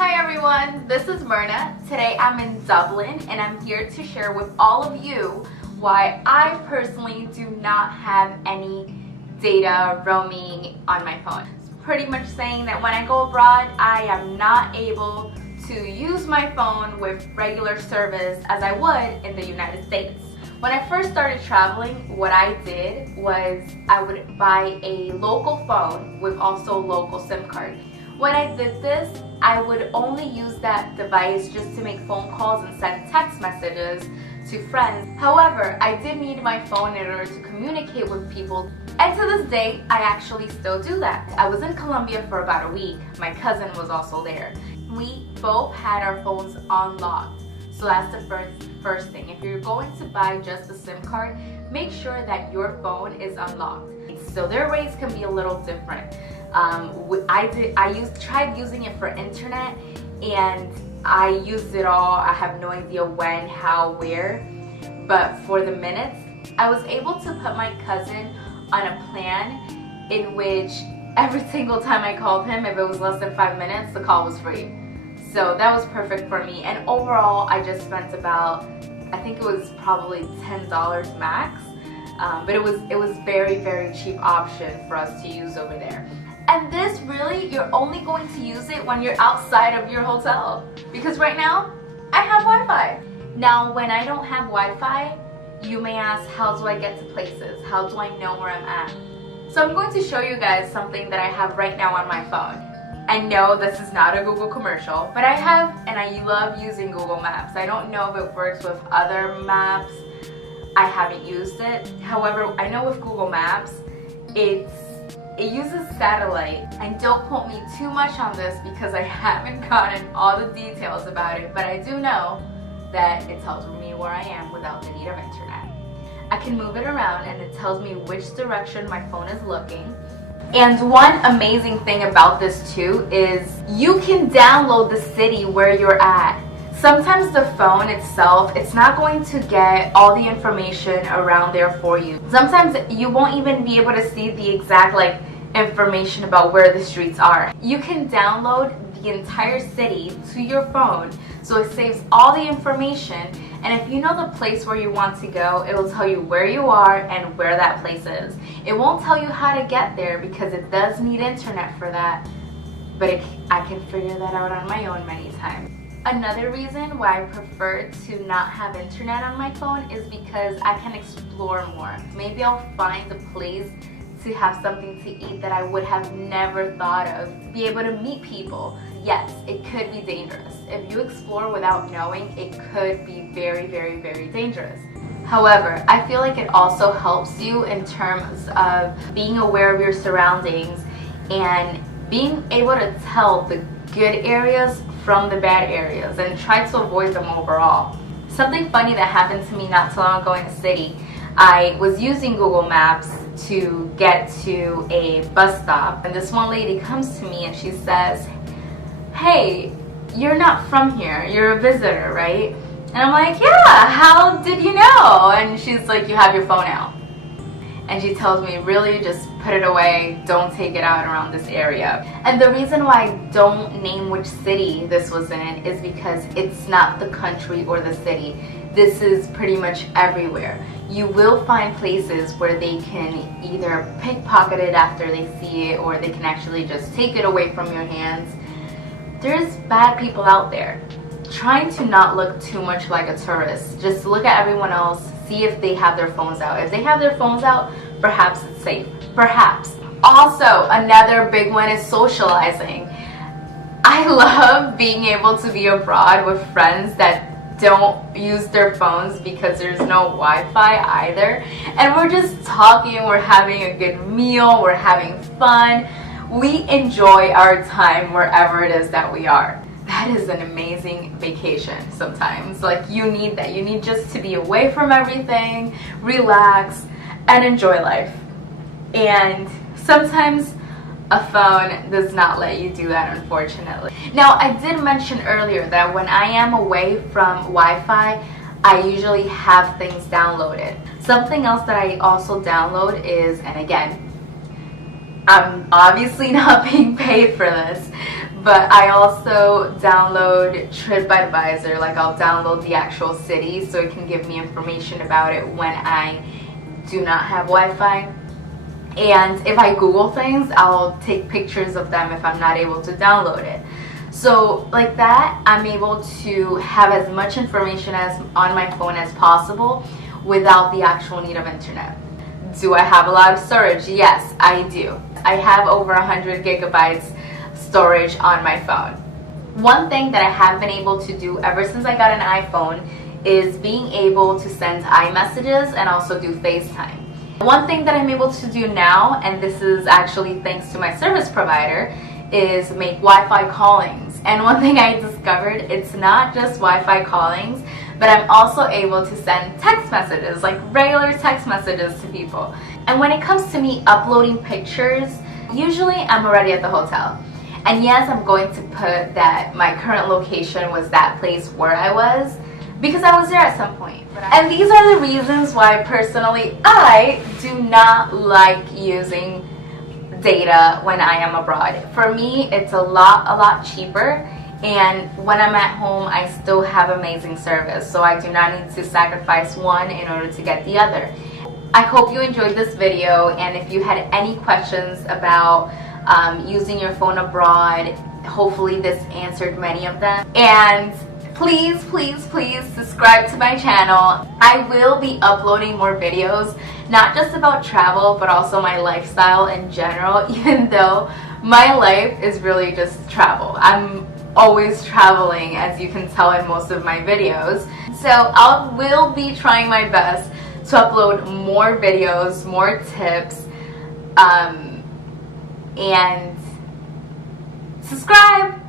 Hi everyone, this is Mirna. Today I'm in Dublin and I'm here to share with all of you why I personally do not have any data roaming on my phone. It's pretty much saying that when I go abroad, I am not able to use my phone with regular service as I would in the United States. When I first started traveling, what I did was I would buy a local phone with also a local SIM card. When I did this, I would only use that device just to make phone calls and send text messages to friends. However, I did need my phone in order to communicate with people. And to this day, I actually still do that. I was in Colombia for about a week. My cousin was also there. We both had our phones unlocked. So that's the first thing. If you're going to buy just a SIM card, make sure that your phone is unlocked. So their rates can be a little different. I tried using it for internet and I used it all. I have no idea when, how, where, but for the minutes, I was able to put my cousin on a plan in which every single time I called him, if it was less than 5 minutes, the call was free. So that was perfect for me. And overall, I just spent about, I think it was probably $10 max. But it was very, very cheap option for us to use over there. And this really, you're only going to use it when you're outside of your hotel. Because right now, I have Wi-Fi. Now, when I don't have Wi-Fi, you may ask, how do I get to places? How do I know where I'm at? So I'm going to show you guys something that I have right now on my phone. I know this is not a Google commercial, but I have, and I love using Google Maps. I don't know if it works with other maps. I haven't used it. However, I know with Google Maps, it uses satellite. And don't quote me too much on this because I haven't gotten all the details about it, but I do know that it tells me where I am without the need of internet. I can move it around and it tells me which direction my phone is looking. And one amazing thing about this too is you can download the city where you're at. Sometimes the phone itself, it's not going to get all the information around there for you. Sometimes you won't even be able to see the exact information about where the streets are. You can download the entire city to your phone, so it saves all the information, and if you know the place where you want to go, it will tell you where you are and where that place is. It won't tell you how to get there because it does need internet for that, but I can figure that out on my own many times. Another reason why I prefer to not have internet on my phone is because I can explore more. Maybe I'll find a place to have something to eat that I would have never thought of, to be able to meet people. Yes, it could be dangerous. If you explore without knowing, it could be very, very, very dangerous. However, I feel like it also helps you in terms of being aware of your surroundings and being able to tell the good areas from the bad areas and try to avoid them overall. Something funny that happened to me not too long ago in the city, I was using Google Maps to get to a bus stop, and this one lady comes to me and she says, "Hey, you're not from here, you're a visitor, right?" And I'm like, "Yeah, how did you know?" And she's like, "You have your phone out." And she tells me, "Really, just put it away, don't take it out around this area." And the reason why I don't name which city this was in is because it's not the country or the city. This is pretty much everywhere. You will find places where they can either pickpocket it after they see it, or they can actually just take it away from your hands. There's bad people out there. Trying to not look too much like a tourist. Just look at everyone else, see if they have their phones out. If they have their phones out, perhaps it's safe. Perhaps. Also, another big one is socializing. I love being able to be abroad with friends that don't use their phones because there's no Wi-Fi either. And we're just talking, we're having a good meal, we're having fun. We enjoy our time wherever it is that we are. That is an amazing vacation sometimes. You need that. You need just to be away from everything, relax, and enjoy life. And sometimes a phone does not let you do that, unfortunately. Now, I did mention earlier that when I am away from Wi-Fi, I usually have things downloaded. Something else that I also download is, and again, I'm obviously not being paid for this, but I also download TripAdvisor. Like, I'll download the actual city so it can give me information about it when I do not have Wi-Fi. And if I Google things, I'll take pictures of them if I'm not able to download it. So like that, I'm able to have as much information as on my phone as possible without the actual need of internet. Do I have a lot of storage? Yes, I do. I have over 100 gigabytes storage on my phone. One thing that I have been able to do ever since I got an iPhone is being able to send iMessages and also do FaceTime. One thing that I'm able to do now, and this is actually thanks to my service provider, is make Wi-Fi callings. And one thing I discovered, it's not just Wi-Fi callings, but I'm also able to send text messages, like regular text messages to people. And when it comes to me uploading pictures, usually I'm already at the hotel. And yes, I'm going to put that my current location was that place where I was, because I was there at some point. And these are the reasons why personally I do not like using data when I am abroad. For me, it's a lot cheaper, and when I'm at home I still have amazing service, so I do not need to sacrifice one in order to get the other. I hope you enjoyed this video, and if you had any questions about using your phone abroad, hopefully this answered many of them. And please subscribe to my channel. I will be uploading more videos, not just about travel, but also my lifestyle in general, even though my life is really just travel. I'm always traveling, as you can tell in most of my videos. So I will be trying my best to upload more videos, more tips, and subscribe!